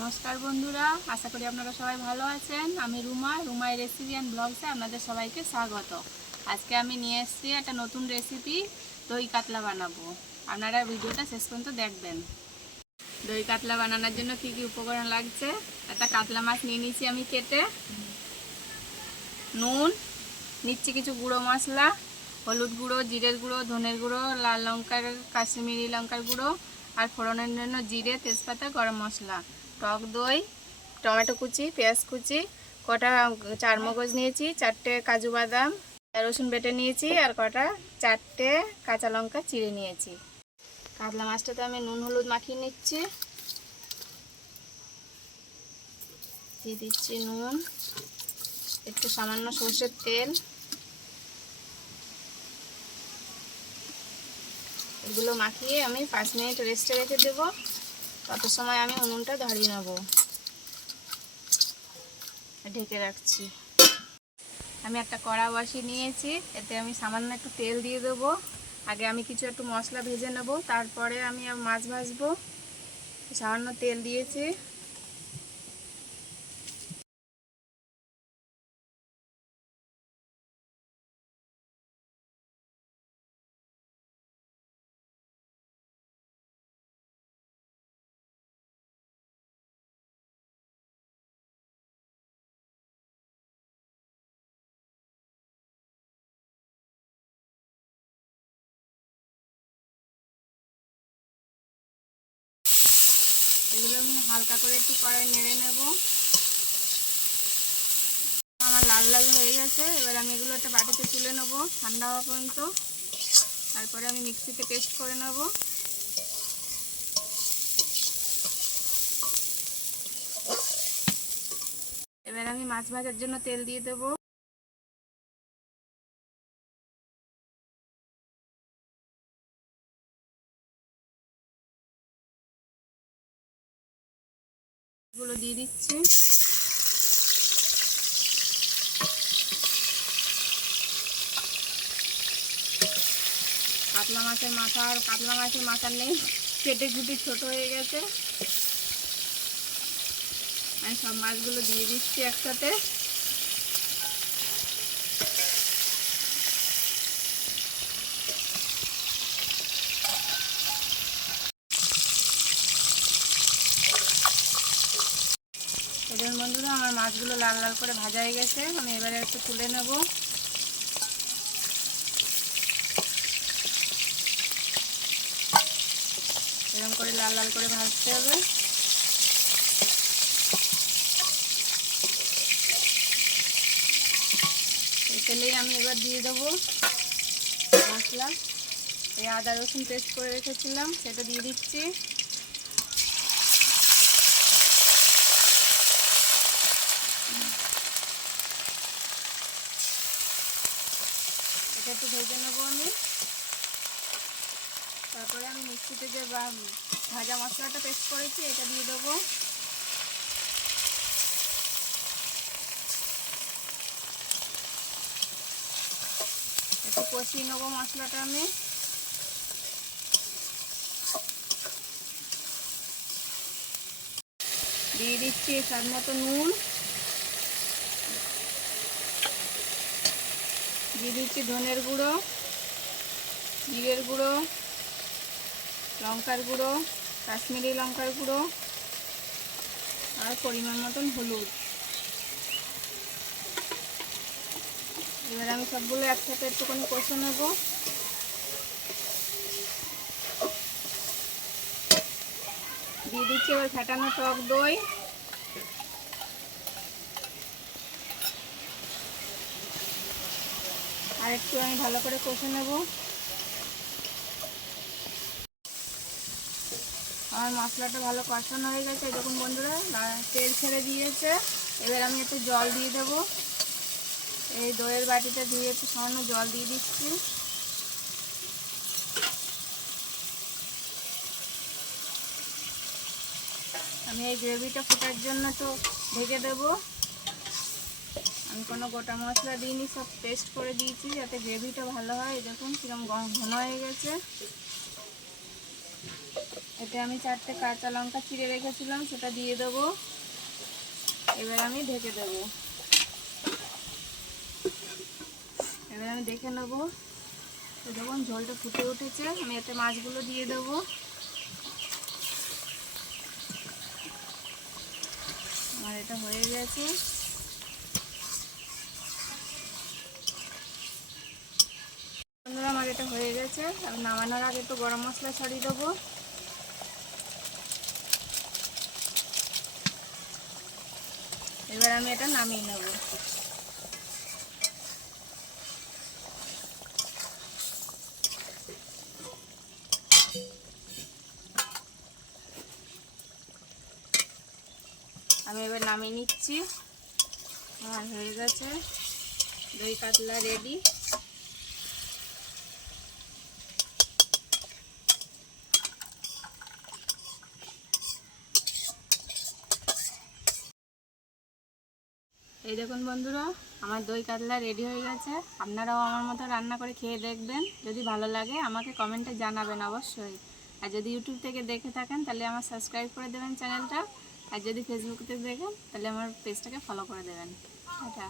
নমস্কার বন্ধুরা, আশা করি আপনারা সবাই ভালো আছেন। আমি রুমাই রেসিপি অ্যান্ড ব্লগসে আপনাদের সবাইকে স্বাগত। আজকে আমি নিয়ে এসেছি একটা নতুন রেসিপি, দই কাতলা বানাবো। আপনারা ভিডিওটা শেষ পর্যন্ত দেখবেন। দই কাতলা বানানোর জন্য কী কী উপকরণ লাগছে: একটা কাতলা মাছ নিয়ে নিয়েছি আমি কেটে, নুন নিচ্ছি, কিছু গুঁড়ো মশলা, হলুদ গুঁড়ো, জিরের গুঁড়ো, ধনের গুঁড়ো, লাল লঙ্কার, কাশ্মীরি লঙ্কার গুঁড়ো, আর ফোড়নের জন্য জিরে, তেজপাতা, গরম মশলা, টক দই, টমেটো কুচি, পেঁয়াজ কুচি, কটা চারমগজ নিয়েছি, 4টে কাজু বাদাম, রসুন বেটে নিয়েছি, আর কটা 4টে কাঁচা লঙ্কা চিড়ে নিয়েছি। কাতলা মাছটাতে আমি নুন হলুদ মাখিয়ে নিচ্ছি। দিয়ে দিচ্ছি নুন, একটু সামান্য সর্ষের তেল। এগুলো মাখিয়ে আমি 5 মিনিট রেস্টে রেখে দেব। তত সময় আমি উনুনটা ধরিয়ে নেব, ঢেকে রাখছি। আমি একটা কড়া বসিয়ে নিয়েছি, এতে আমি সামান্য একটু তেল দিয়ে দেবো। আগে আমি কিছু একটু মশলা ভেজে নেব, তারপরে আমি মাছ ভাজবো। সামান্য তেল দিয়েছি। এগুলো আমি হালকা করে একটু কড়াই নেড়ে নেব। আমার লাল লাল হয়ে গেছে। এবার আমি এগুলো একটা বাটিতে তুলে নেব ঠান্ডা হওয়া পর্যন্ত। তারপরে আমি মিক্সিতে পেস্ট করে নেব। এবার আমি মাছ ভাজার জন্য তেল দিয়ে দেবো। এগুলো দিয়ে দিচ্ছি। কাতলা মাছের মাথা নেই, কেটে কুটি ছোট হয়ে গেছে। আমি সব মাছগুলো দিয়ে দিচ্ছি একসাথে। এদের বন্ধুরা, আমার মাছগুলো লাল লাল করে ভাজা হয়ে গেছে। আমি এবারে একটু তুলে নেব। এরকম করে লাল লাল করে ভাজতে হবে। এই তেলেই আমি এবার দিয়ে দেবো মশলা। এই আদা রসুন পেস্ট করে রেখেছিলাম, সেটা দিয়ে দিচ্ছি। এটা একটু ভেজে নেবো আমি। তারপরে আমি মিক্সিতে যে ভাজা মশলাটা পেস্ট করেছি, এটা দিয়ে দেবো। একটু কষিয়ে নেবো মশলাটা আমি। দিয়ে দিচ্ছি স্বাদ মতো নুন, দিয়ে দিচ্ছি ধনের গুঁড়ো, জিরের গুঁড়ো, লঙ্কার গুঁড়ো, কাশ্মীরি লঙ্কার গুঁড়ো, আর পরিমাণ মতন হলুদ। এবার আমি সবগুলো একসাথে একটুখানি কষে নেব। দিয়ে দিচ্ছি এবার ফেটানো টক দই। আর একটু আমি ভালো করে কষে নেব। আমার মশলাটা ভালো কষানো হয়ে গেছে। দেখুন বন্ধুরা, তেল ছেড়ে দিয়েছে। এবার আমি একটু জল দিয়ে দেবো। এই দইয়ের বাটিটা দিয়ে একটু সামান্য জল দিয়ে দিচ্ছি। আমি এই গ্রেভিটা ফোটার জন্য তো ঢেকে দেবো। আমি কোনো গোটা মশলা দিইনি, সব পেস্ট করে দিয়েছি যাতে গ্রেভিটা ভালো হয়। দেখুন কিরকম ঘন হয়ে গেছে। এতে আমি 4টে কাঁচা লঙ্কা চিড়ে রেখেছিলাম, সেটা দিয়ে দেবো। এবার আমি ঢেকে দেবো। এবার আমি দেখে নেবো। তো দেখুন ঝোলটা ফুটে উঠেছে, আমি এতে মাছগুলো দিয়ে দেবো। আমার এটা হয়ে গেছে। বন্ধুরা আমার এটা হয়ে গেছে। আমি নামানোর আগে একটু গরম মশলা ছড়িয়ে দেবো। এবার আমি এটা নামিয়ে নেব। আমি এবার নামিয়ে নিচ্ছি। আমার হয়ে গেছে দই কাতলা রেডি। এই দেখুন বন্ধুরা, আমার দই কাতলা রেডি হয়ে গেছে। আপনারাও আমার মতো রান্না করে খেয়ে দেখবেন। যদি ভালো লাগে আমাকে কমেন্টে জানাবেন অবশ্যই। আর যদি ইউটিউব থেকে দেখে থাকেন তাহলে আমার সাবস্ক্রাইব করে দেবেন চ্যানেলটা। আর যদি ফেসবুক থেকে দেখেন তাহলে আমার পেজটাকে ফলো করে দেবেন। টাটা।